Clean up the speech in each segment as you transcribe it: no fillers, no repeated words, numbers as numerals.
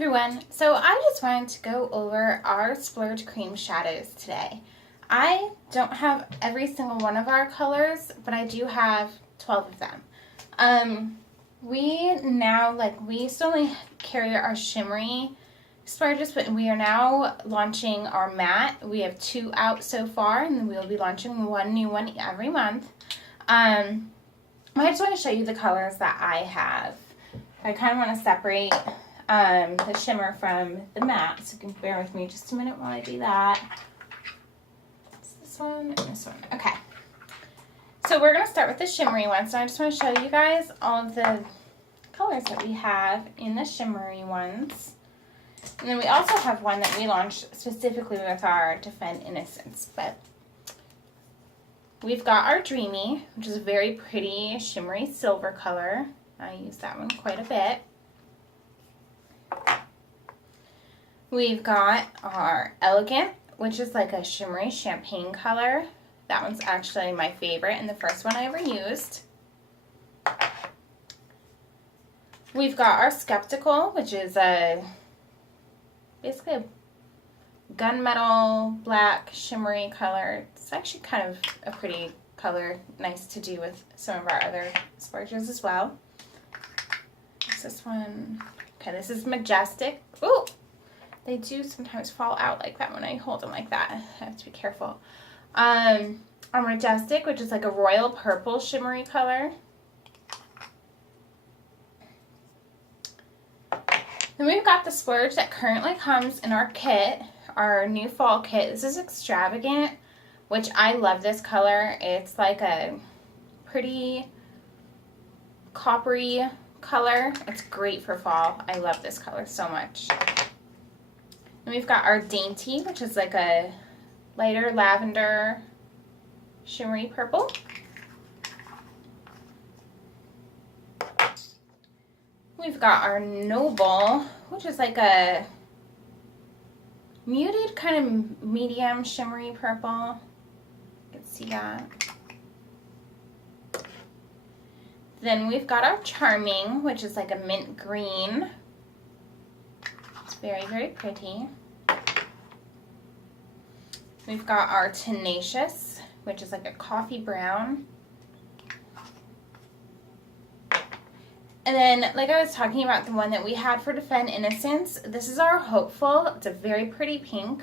everyone, so I just wanted to go over our Splurge cream shadows today. I don't have every single one of our colors, but I do have 12 of them. We still only carry our shimmery splurges, but we are now launching our matte. We have 2 out so far, and we'll be launching one new one every month. I just want to show you the colors that I have. I kind of want to separate the shimmer from the matte, so you can bear with me just a minute while I do that. It's this one and this one. Okay. So we're going to start with the shimmery one. So I just want to show you guys all of the colors that we have in the shimmery ones. And then we also have one that we launched specifically with our Defend Innocence. But we've got our Dreamy, which is a very pretty shimmery silver color. I use that one quite a bit. We've got our Elegant, which is like a shimmery champagne color. That one's actually my favorite and the first one I ever used. We've got our Skeptical, which is basically a gunmetal black shimmery color. It's actually kind of a pretty color, nice to do with some of our other splurges as well. What's this one? Okay, this is Majestic. Ooh! They do sometimes fall out like that when I hold them like that. I have to be careful. Our Majestic, which is like a royal purple shimmery color. Then we've got the Splurge that currently comes in our kit, our new fall kit. This is Extravagant, which I love this color. It's like a pretty coppery color. It's great for fall. I love this color so much. And we've got our Dainty, which is like a lighter lavender shimmery purple. We've got our Noble, which is like a muted kind of medium shimmery purple. You can see that. Then we've got our Charming, which is like a mint green. It's very, very pretty. We've got our Tenacious, which is like a coffee brown. And then, like I was talking about, the one that we had for Defend Innocence, this is our Hopeful. It's a very pretty pink.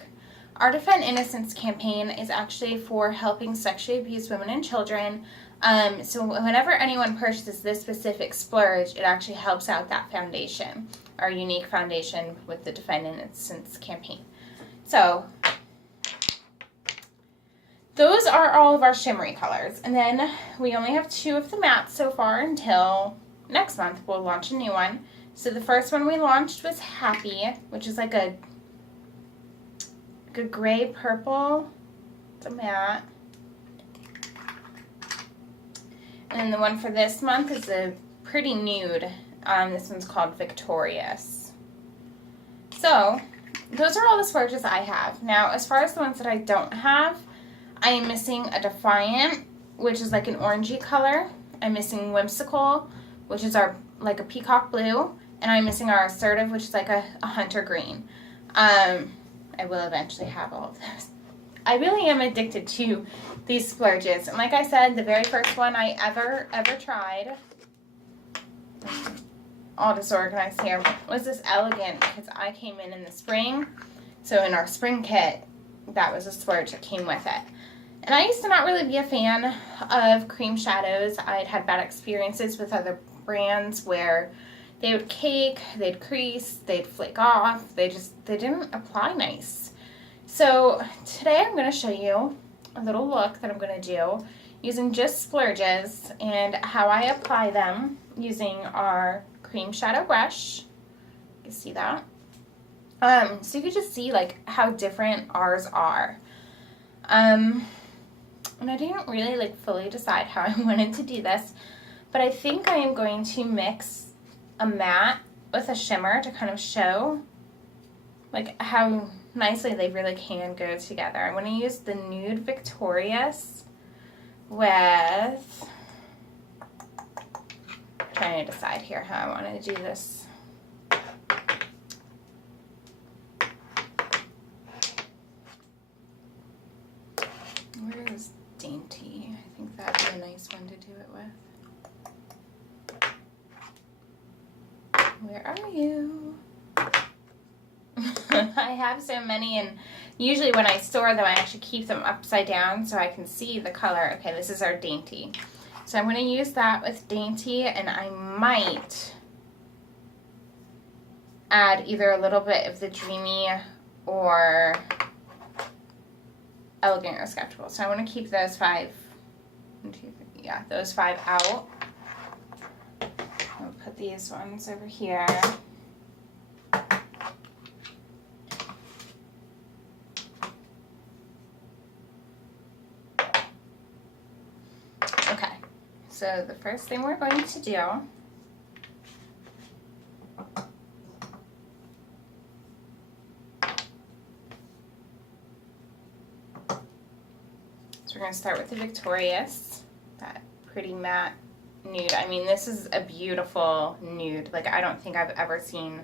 Our Defend Innocence campaign is actually for helping sexually abused women and children. So whenever anyone purchases this specific splurge, it actually helps out that foundation, our unique foundation with the Defend Innocence campaign. So those are all of our shimmery colors. And then we only have 2 of the mattes so far until next month. We'll launch a new one. So the first one we launched was Happy, which is like a gray purple. It's a matte. And then the one for this month is a pretty nude. This one's called Victorious. So those are all the splurges I have. Now, as far as the ones that I don't have, I am missing a Defiant, which is like an orangey color. I'm missing Whimsical, which is like a peacock blue. And I'm missing our Assertive, which is like a hunter green. I will eventually have all of those. I really am addicted to these splurges. And like I said, the very first one I ever tried, all disorganized here, was this Elegant, because I came in the spring. So in our spring kit, that was a splurge that came with it. And I used to not really be a fan of cream shadows. I'd had bad experiences with other brands where they would cake, they'd crease, they'd flake off. They didn't apply nice. So today I'm going to show you a little look that I'm going to do using just splurges and how I apply them using our cream shadow brush. You can see that. So you can just see like how different ours are. And I didn't really like fully decide how I wanted to do this, but I think I am going to mix a matte with a shimmer to kind of show like how nicely they really can go together. I'm going to use the Nude Victorious with, trying to decide here how I want to do this. Where are you? I have so many, and usually when I store them, I actually keep them upside down so I can see the color. Okay, this is our Dainty. So I'm going to use that with Dainty, and I might add either a little bit of the Dreamy or Elegant or Sketchable. So I want to keep those 5, 1, 2, 3, yeah, those 5 out. I'll put these ones over here. Okay, so the first thing we're going to do we're going to start with the Victorious, that pretty matte nude. I mean, this is a beautiful nude. Like, I don't think I've ever seen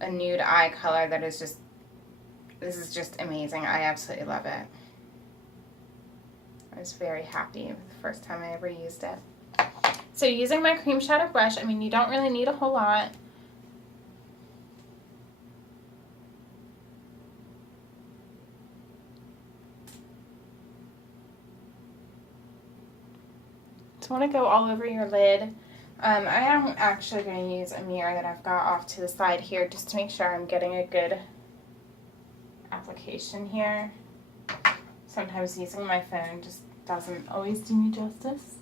a nude eye color that is just, this is just amazing. I absolutely love it. I was very happy with the first time I ever used it. So using my cream shadow brush, I mean, you don't really need a whole lot. So want to go all over your lid. I am actually going to use a mirror that I've got off to the side here just to make sure I'm getting a good application here. Sometimes using my phone just doesn't always do me justice.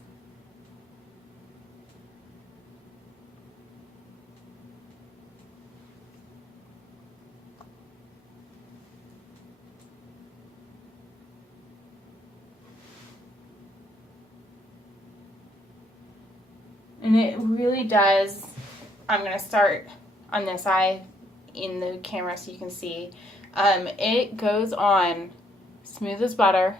And it really does, I'm going to start on this eye in the camera so you can see. It goes on smooth as butter.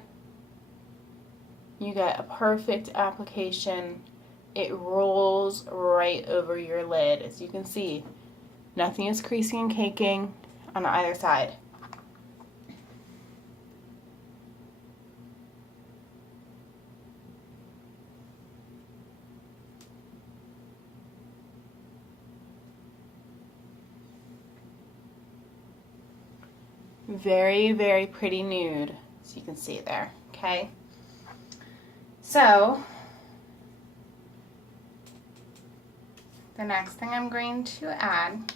You get a perfect application. It rolls right over your lid. As you can see, nothing is creasing and caking on either side. Very, very pretty nude, as you can see there, okay? So, the next thing I'm going to add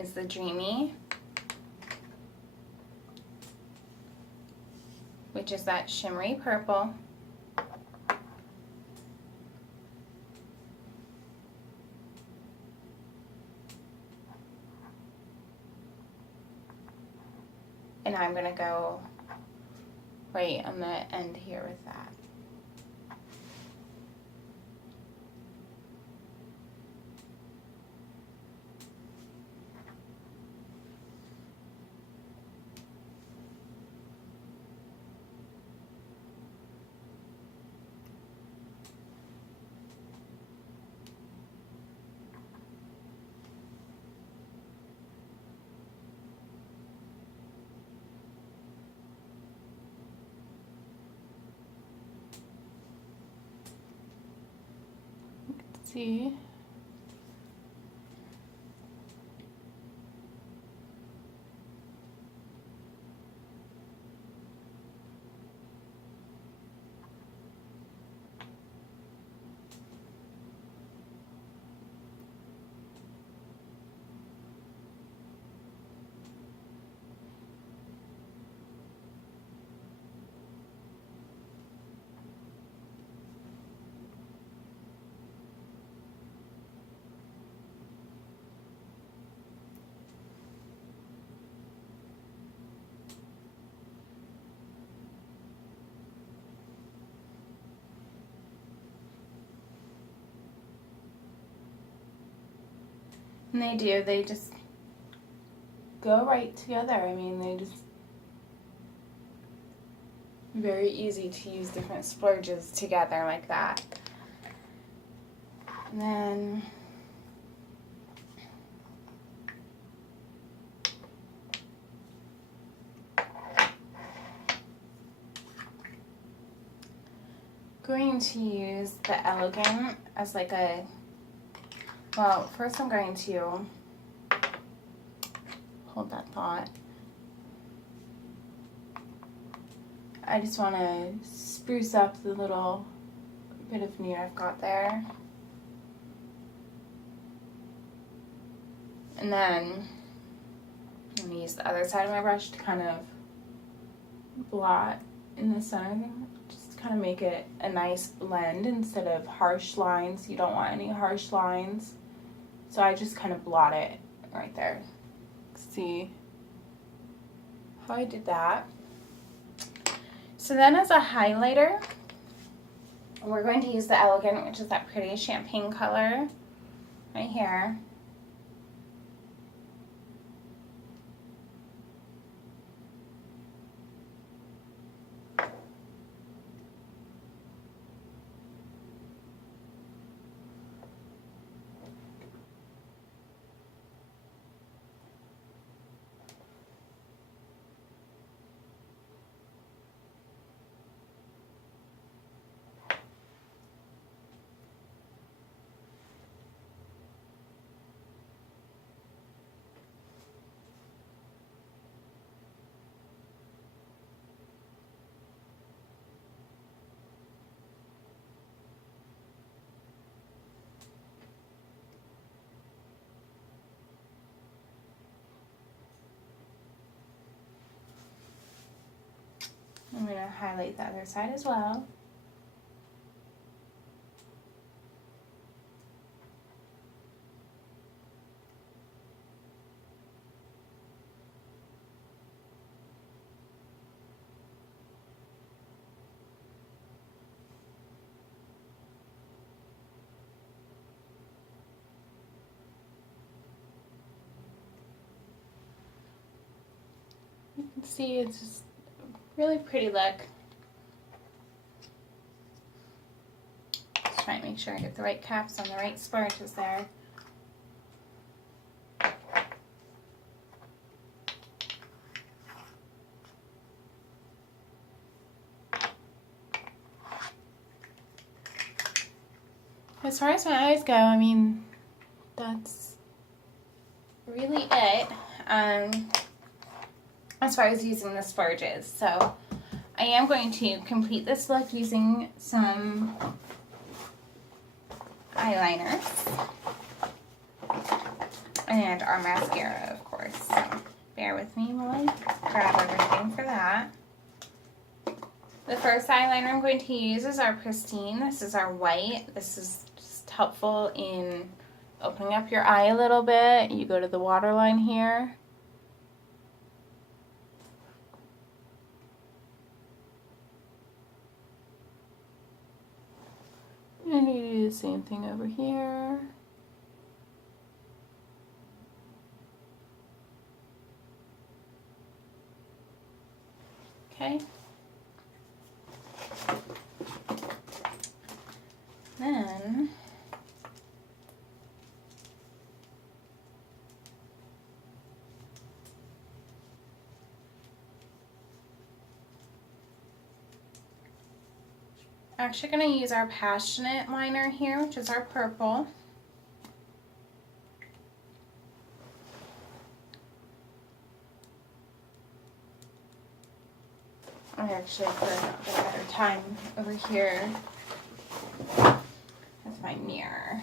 is the Dreamy, which is that shimmery purple. And I'm going to go right on the end here with that. See? And they do, they just go right together. I mean, they just, very easy to use different splurges together like that. And then going to use the Elegant as like a Well, first I'm going to hold that thought. I just want to spruce up the little bit of nude I've got there. And then I'm going to use the other side of my brush to kind of blot in the center. Just kind of make it a nice blend instead of harsh lines. You don't want any harsh lines. So I just kind of blot it right there. See how I did that? So then as a highlighter, we're going to use the Elegant, which is that pretty champagne color right here. I'm going to highlight the other side as well. You can see it's just a really pretty look. Just trying to make sure I get the right caps on the right splurges there. As far as my eyes go, I mean, that's really it. As far as using the splurges. So I am going to complete this look using some eyeliners and our mascara, of course. So bear with me while I grab everything for that. The first eyeliner I'm going to use is our Pristine. This is our white. This is just helpful in opening up your eye a little bit. You go to the waterline here. And you do the same thing over here. Okay. Then I'm actually going to use our Passionate liner here, which is our purple. I actually put a better time over here with my mirror.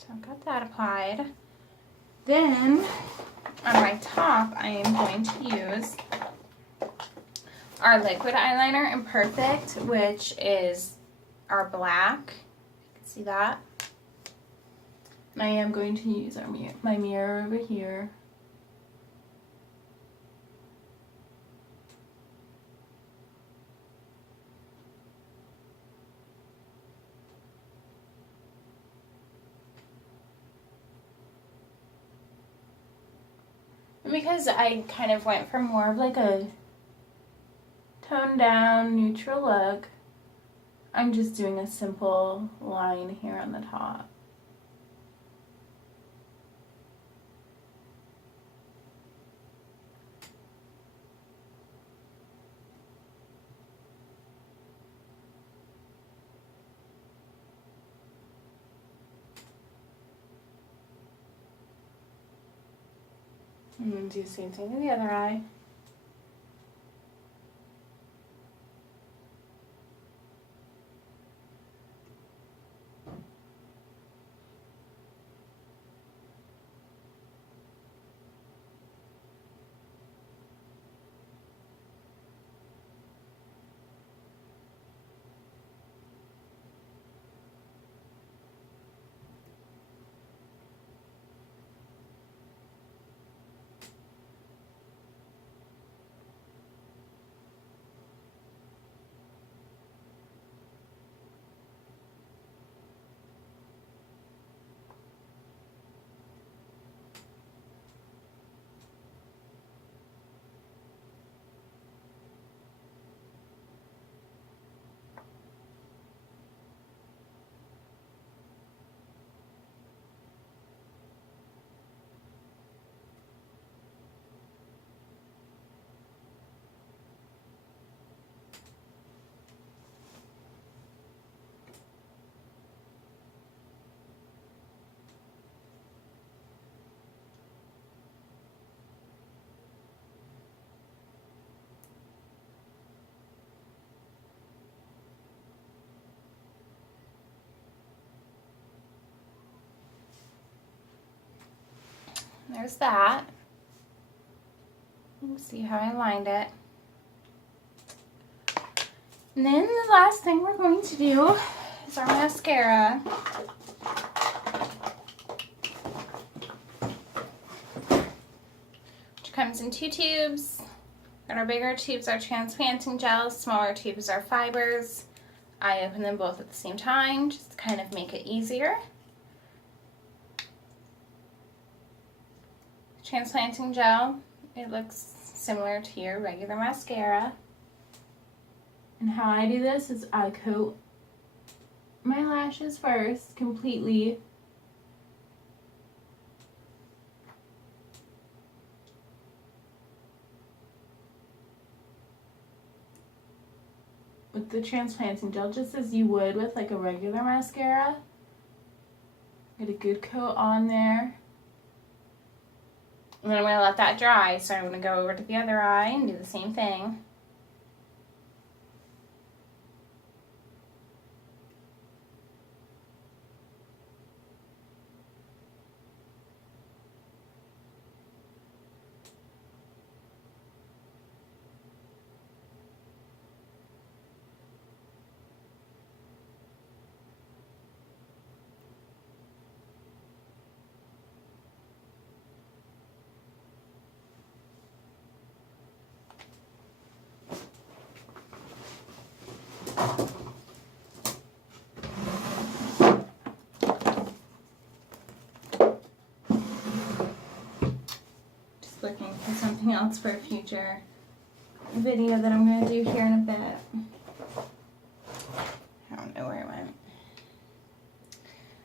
So I've got that applied. Then on my top, I am going to use our liquid eyeliner in Perfect, which is our black. You can see that. And I am going to use my mirror over here. And because I kind of went for more of like a toned down, neutral look, I'm just doing a simple line here on the top. And then do the same thing to the other eye. There's that. You can see how I lined it. And then the last thing we're going to do is our mascara. Which comes in 2 tubes. And our bigger tubes are transplanting gels, smaller tubes are fibers. I open them both at the same time, just to kind of make it easier. Transplanting gel, it looks similar to your regular mascara. And how I do this is I coat my lashes first completely. With the transplanting gel, just as you would with like a regular mascara. Get a good coat on there. And then I'm going to let that dry, so I'm going to go over to the other eye and do the same thing. Looking for something else for a future video that I'm going to do here in a bit. I don't know where it went.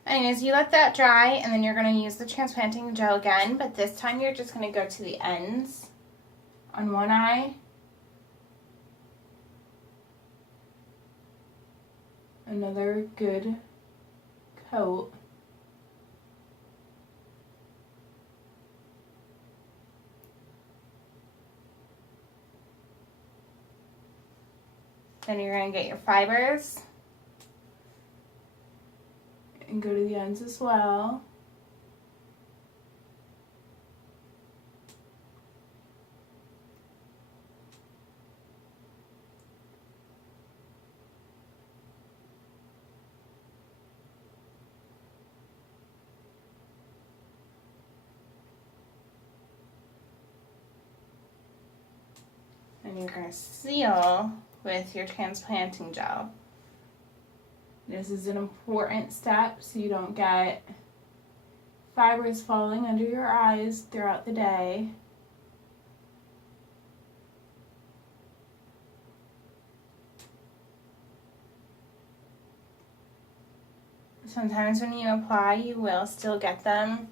Anyways, you let that dry, and then you're going to use the transplanting gel again, but this time you're just going to go to the ends on one eye. Another good coat. Then you're going to get your fibers and go to the ends as well. And you're going to seal with your transplanting gel. This is an important step so you don't get fibers falling under your eyes throughout the day. Sometimes when you apply, you will still get them.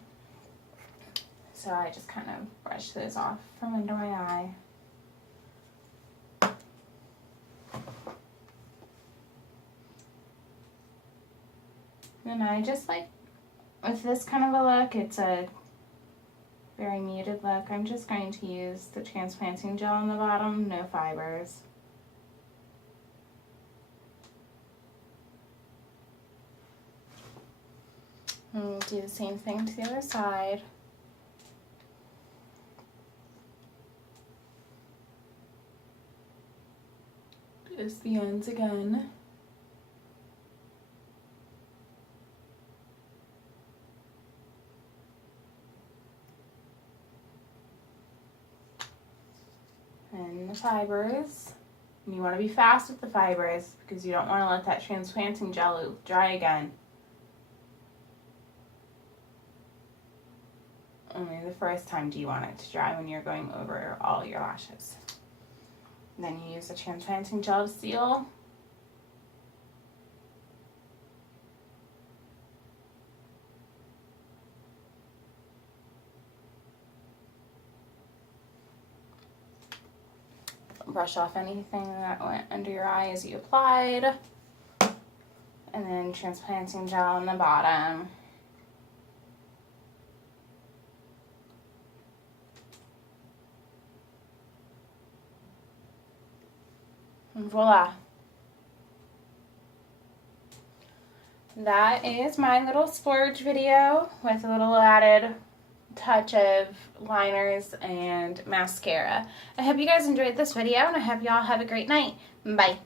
So I just kind of brush those off from under my eye. And I just like, with this kind of a look, it's a very muted look. I'm just going to use the transplanting gel on the bottom, no fibers. And we'll do the same thing to the other side. Just the ends again. And the fibers. And you want to be fast with the fibers because you don't want to let that transplanting gel dry again. Only the first time do you want it to dry, when you're going over all your lashes. And then you use the transplanting gel to seal. Brush off anything that went under your eye as you applied. And then transplanting gel on the bottom. And voila. That is my little splurge video with a little added touch of liners and mascara. I hope you guys enjoyed this video, and I hope you all have a great night. Bye.